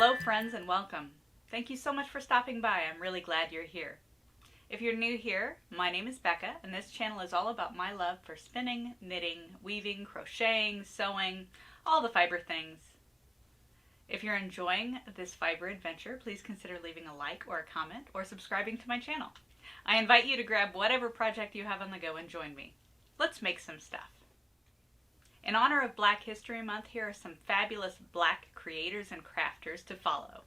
Hello friends and welcome. Thank you so much for stopping by. I'm really glad you're here. If you're new here, my name is Becca and this channel is all about my love for spinning, knitting, weaving, crocheting, sewing, all the fiber things. If you're enjoying this fiber adventure, please consider leaving a like or a comment or subscribing to my channel. I invite you to grab whatever project you have on the go and join me. Let's make some stuff. In honor of Black History Month, here are some fabulous Black creators and crafters to follow.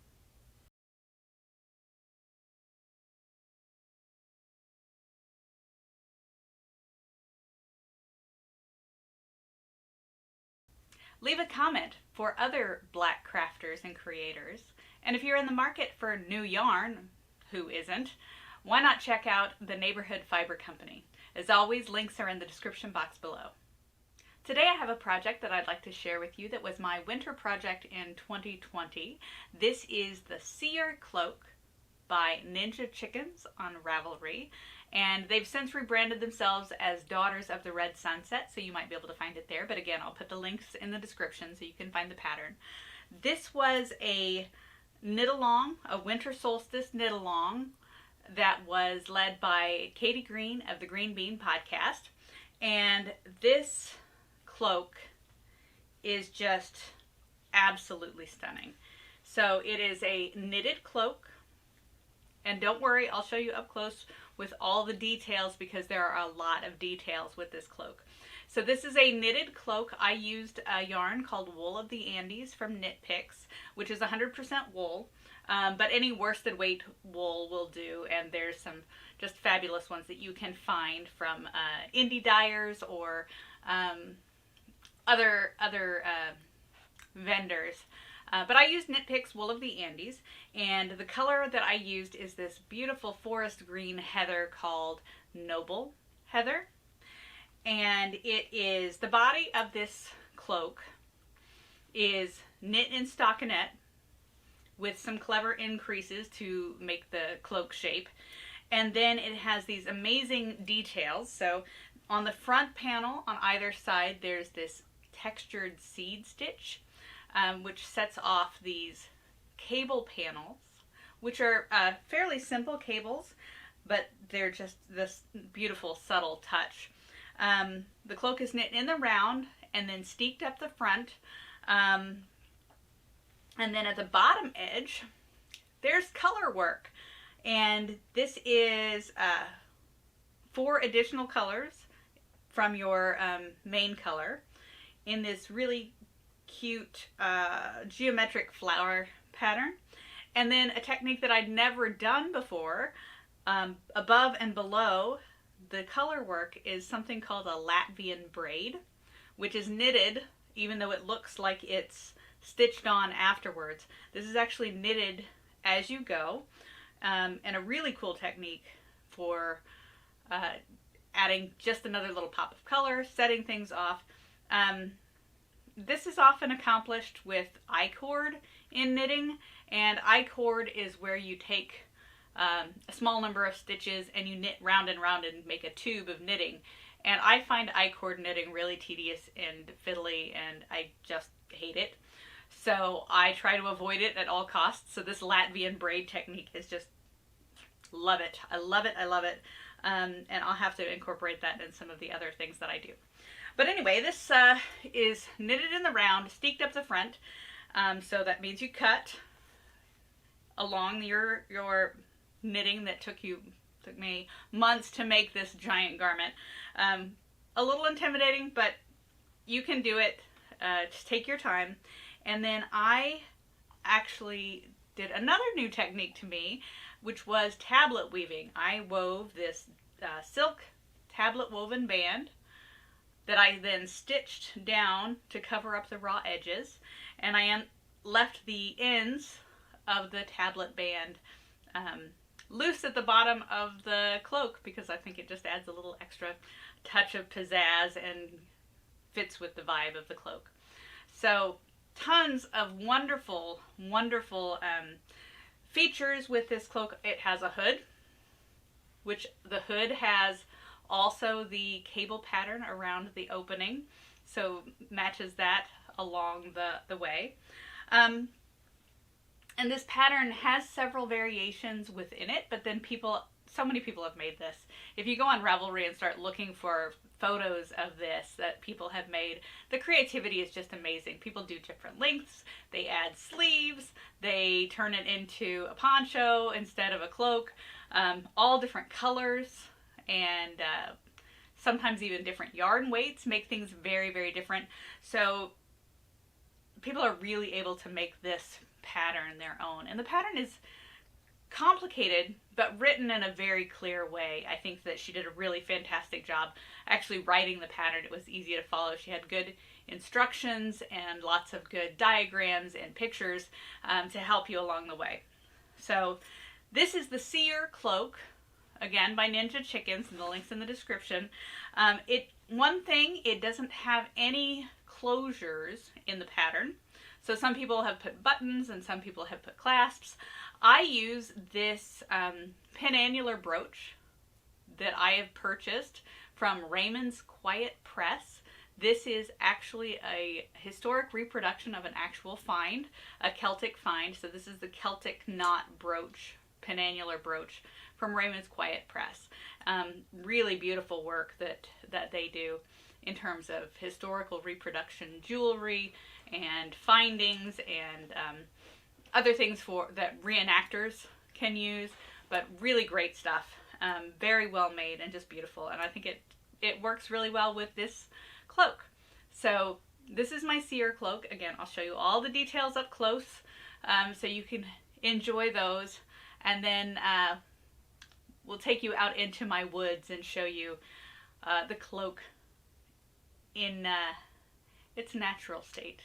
Leave a comment for other Black crafters and creators, and if you're in the market for new yarn, who isn't, why not check out the Neighborhood Fiber Company? As always, links are in the description box below. Today I have a project that I'd like to share with you that was my winter project in 2020. This is the Seer Cloak by Ninja Chickens on Ravelry, and they've since rebranded themselves as Daughters of the Red Sunset, so you might be able to find it there, but again, I'll put the links in the description so you can find the pattern. This was a knit-along, a Winter Solstice Knit-a-long that was led by Katie Green of the Green Bean podcast, and this cloak is just absolutely stunning. So it is a knitted cloak, and don't worry, I'll show you up close with all the details because there are a lot of details with this cloak. So this is a knitted cloak. I used a yarn called Wool of the Andes from Knit Picks, which is 100% wool, but any worsted weight wool will do, and there's some just fabulous ones that you can find from indie dyers or other vendors. But I used Knit Picks Wool of the Andes, and the color that I used is this beautiful forest green heather called Noble Heather. And it is, the body of this cloak is knit in stockinette with some clever increases to make the cloak shape. And then it has these amazing details. So on the front panel on either side, there's this textured seed stitch, which sets off these cable panels, which are fairly simple cables, but they're just this beautiful subtle touch. The cloak is knit in the round and then steeked up the front, and then at the bottom edge there's color work, and this is 4 additional colors from your main color in this really cute geometric flower pattern. And then a technique that I'd never done before, above and below the color work, is something called a Latvian braid, which is knitted even though it looks like it's stitched on afterwards. This is actually knitted as you go, and a really cool technique for adding just another little pop of color, setting things off. This is often accomplished with I-cord in knitting, and I-cord is where you take a small number of stitches and you knit round and round and make a tube of knitting. And I find I-cord knitting really tedious and fiddly, and I just hate it. So I try to avoid it at all costs. So this Latvian braid technique is just, love it. I love it. I love it. And I'll have to incorporate that in some of the other things that I do. But anyway, this is knitted in the round, steeked up the front. So that means you cut along your knitting that took me months to make this giant garment. A little intimidating, but you can do it. Just take your time. And then I actually did another new technique to me, which was tablet weaving. I wove this silk tablet woven band that I then stitched down to cover up the raw edges, and I left the ends of the tablet band loose at the bottom of the cloak because I think it just adds a little extra touch of pizzazz and fits with the vibe of the cloak. So tons of wonderful, wonderful features with this cloak. It has a hood, which the hood has also the cable pattern around the opening, so matches that along the way. And this pattern has several variations within it, but then so many people have made this. If you go on Ravelry and start looking for photos of this that people have made, the creativity is just amazing. People do different lengths, they add sleeves, they turn it into a poncho instead of a cloak, all different colors, and sometimes even different yarn weights make things very, very different. So people are really able to make this pattern their own. And the pattern is complicated, but written in a very clear way. I think that she did a really fantastic job actually writing the pattern. It was easy to follow. She had good instructions and lots of good diagrams and pictures to help you along the way. So this is the Seer Cloak, again by Ninja Chickens, and the link's in the description. One thing, it doesn't have any closures in the pattern. So some people have put buttons and some people have put clasps. I use this pennanular brooch that I have purchased from Raymond's Quiet Press. This is actually a historic reproduction of an actual find, a Celtic find. So this is the Celtic knot brooch, pennanular brooch from Raymond's Quiet Press. Really beautiful work that they do in terms of historical reproduction jewelry and findings and other things that reenactors can use, but really great stuff. Very well made and just beautiful, and I think it works really well with this cloak. So this is my Seer Cloak. Again, I'll show you all the details up close so you can enjoy those, and then we'll take you out into my woods and show you the cloak in its natural state.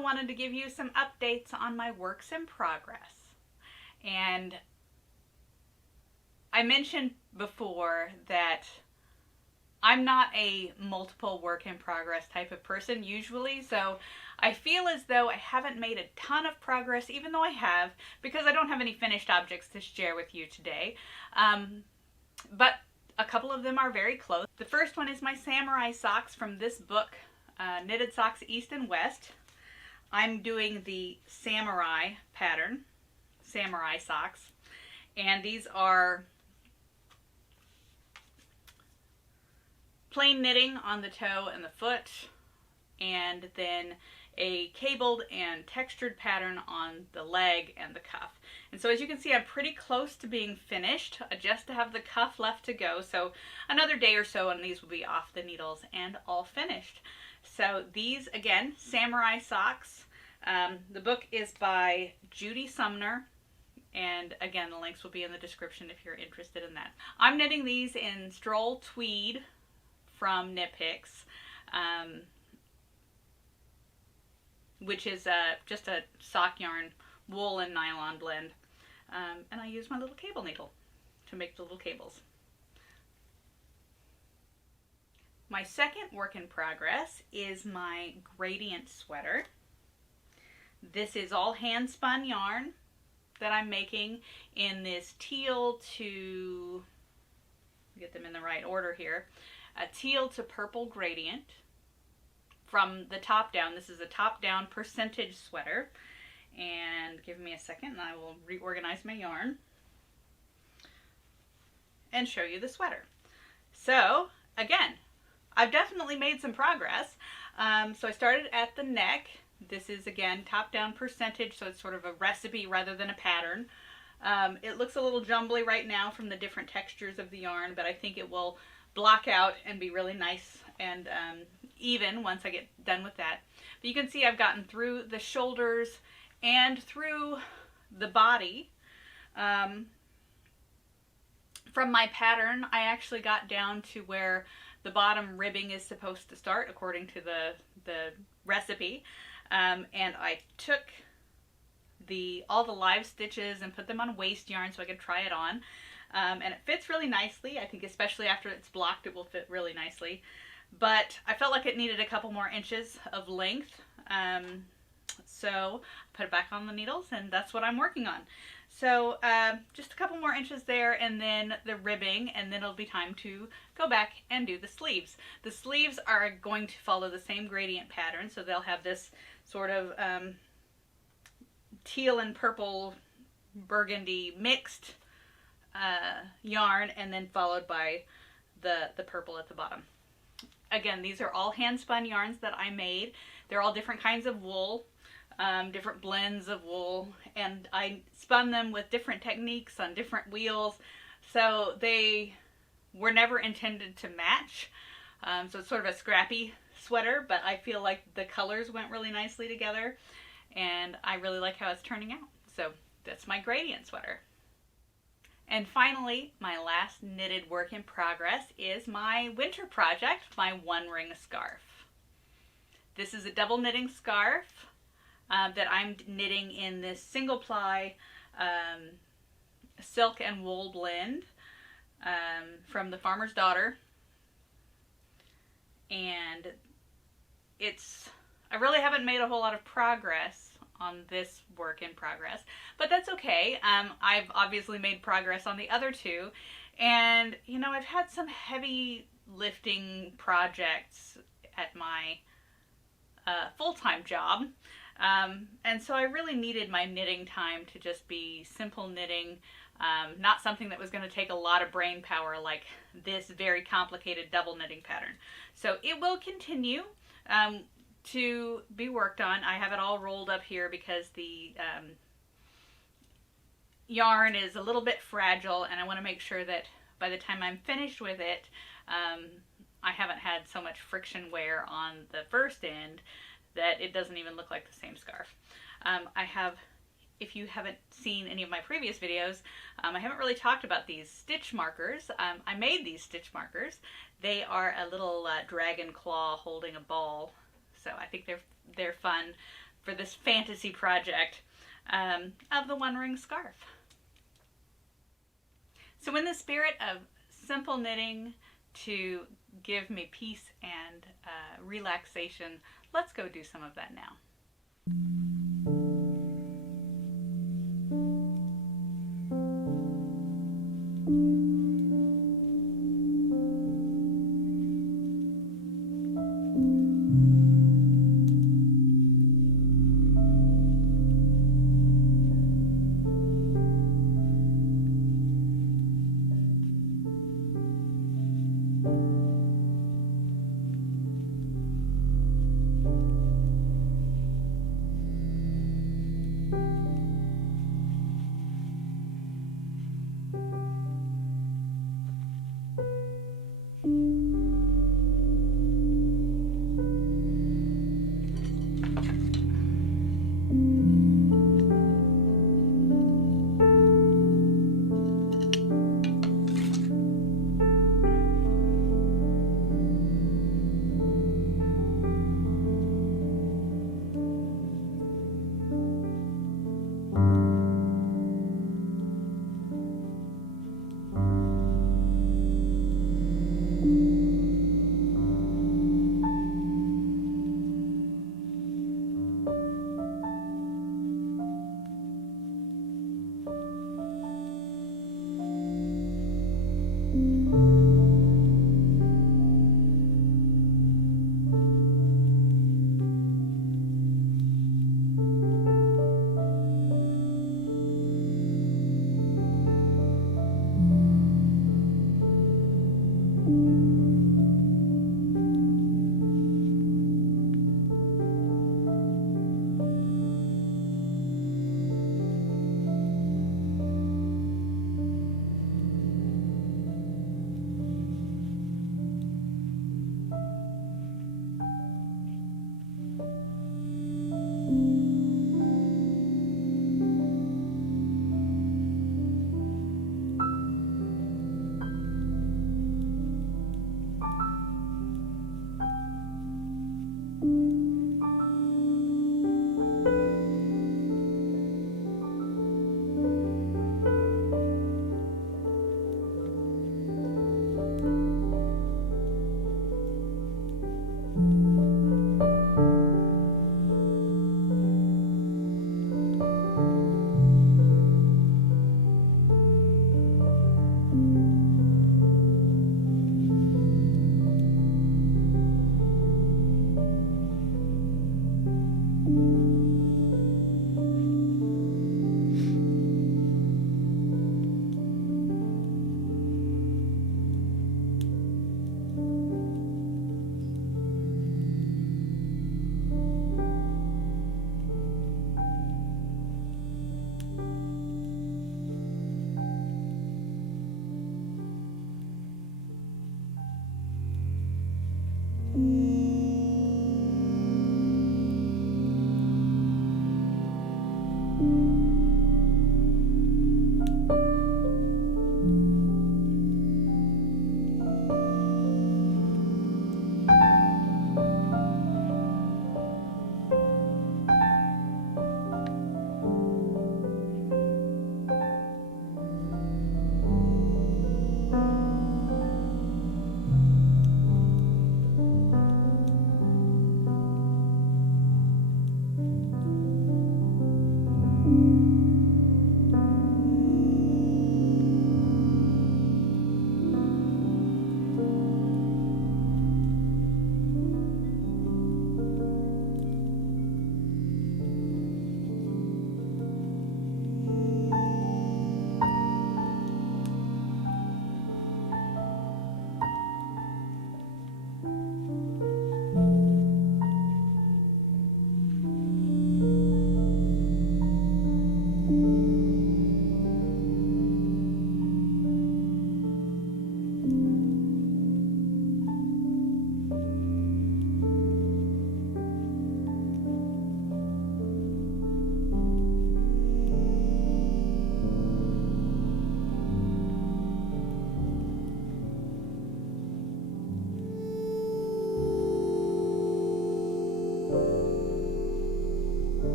Wanted to give you some updates on my works in progress. And I mentioned before that I'm not a multiple work in progress type of person usually, so I feel as though I haven't made a ton of progress, even though I have, because I don't have any finished objects to share with you today. But a couple of them are very close. The first one is my samurai socks from this book, Knitted Socks East and West. I'm doing the samurai pattern, samurai socks, and these are plain knitting on the toe and the foot, and then a cabled and textured pattern on the leg and the cuff. And so as you can see, I'm pretty close to being finished, just to have the cuff left to go. So another day or so and these will be off the needles and all finished. So these, again, samurai socks. The book is by Judy Sumner, and again, the links will be in the description if you're interested in that. I'm knitting these in Stroll Tweed from Knit Picks, which is just a sock yarn, wool and nylon blend, and I use my little cable needle to make the little cables. My second work in progress is my gradient sweater. This is all hand spun yarn, that I'm making in this teal to, get them in the right order here, a teal to purple gradient from the top down. This is a top down percentage sweater. And give me a second and I will reorganize my yarn and show you the sweater. So again, I've definitely made some progress. So I started at the neck. This is again top down percentage, so it's sort of a recipe rather than a pattern. It looks a little jumbly right now from the different textures of the yarn, but I think it will block out and be really nice and even once I get done with that. But you can see I've gotten through the shoulders and through the body. From my pattern, I actually got down to where the bottom ribbing is supposed to start according to the recipe. And I took all the live stitches and put them on waste yarn so I could try it on. And it fits really nicely. I think especially after it's blocked, it will fit really nicely. But I felt like it needed a couple more inches of length. So put it back on the needles, and that's what I'm working on. So just a couple more inches there, and then the ribbing, and then it'll be time to go back and do the sleeves. The sleeves are going to follow the same gradient pattern, so they'll have this sort of teal and purple burgundy mixed yarn, and then followed by the purple at the bottom. Again, these are all hand spun yarns that I made. They're all different kinds of wool. Different blends of wool, and I spun them with different techniques on different wheels, so they were never intended to match. So it's sort of a scrappy sweater, but I feel like the colors went really nicely together, and I really like how it's turning out. So that's my gradient sweater. And finally, my last knitted work in progress is my winter project, my one ring scarf. This is a double knitting scarf that I'm knitting in this single ply silk and wool blend from the Farmer's Daughter. And I really haven't made a whole lot of progress on this work in progress, but that's okay. I've obviously made progress on the other two, and you know, I've had some heavy lifting projects at my full-time job. And so I really needed my knitting time to just be simple knitting, not something that was going to take a lot of brain power like this very complicated double knitting pattern. So it will continue to be worked on. I have it all rolled up here because the yarn is a little bit fragile, and I want to make sure that by the time I'm finished with it, I haven't had so much friction wear on the first end that it doesn't even look like the same scarf. If you haven't seen any of my previous videos, I haven't really talked about these stitch markers. I made these stitch markers. They are a little dragon claw holding a ball, so I think they're fun for this fantasy project of the one ring scarf. So in the spirit of simple knitting to give me peace and relaxation, let's go do some of that now.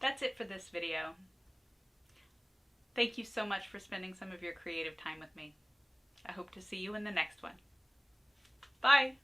That's it for this video. Thank you so much for spending some of your creative time with me. I hope to see you in the next one. Bye!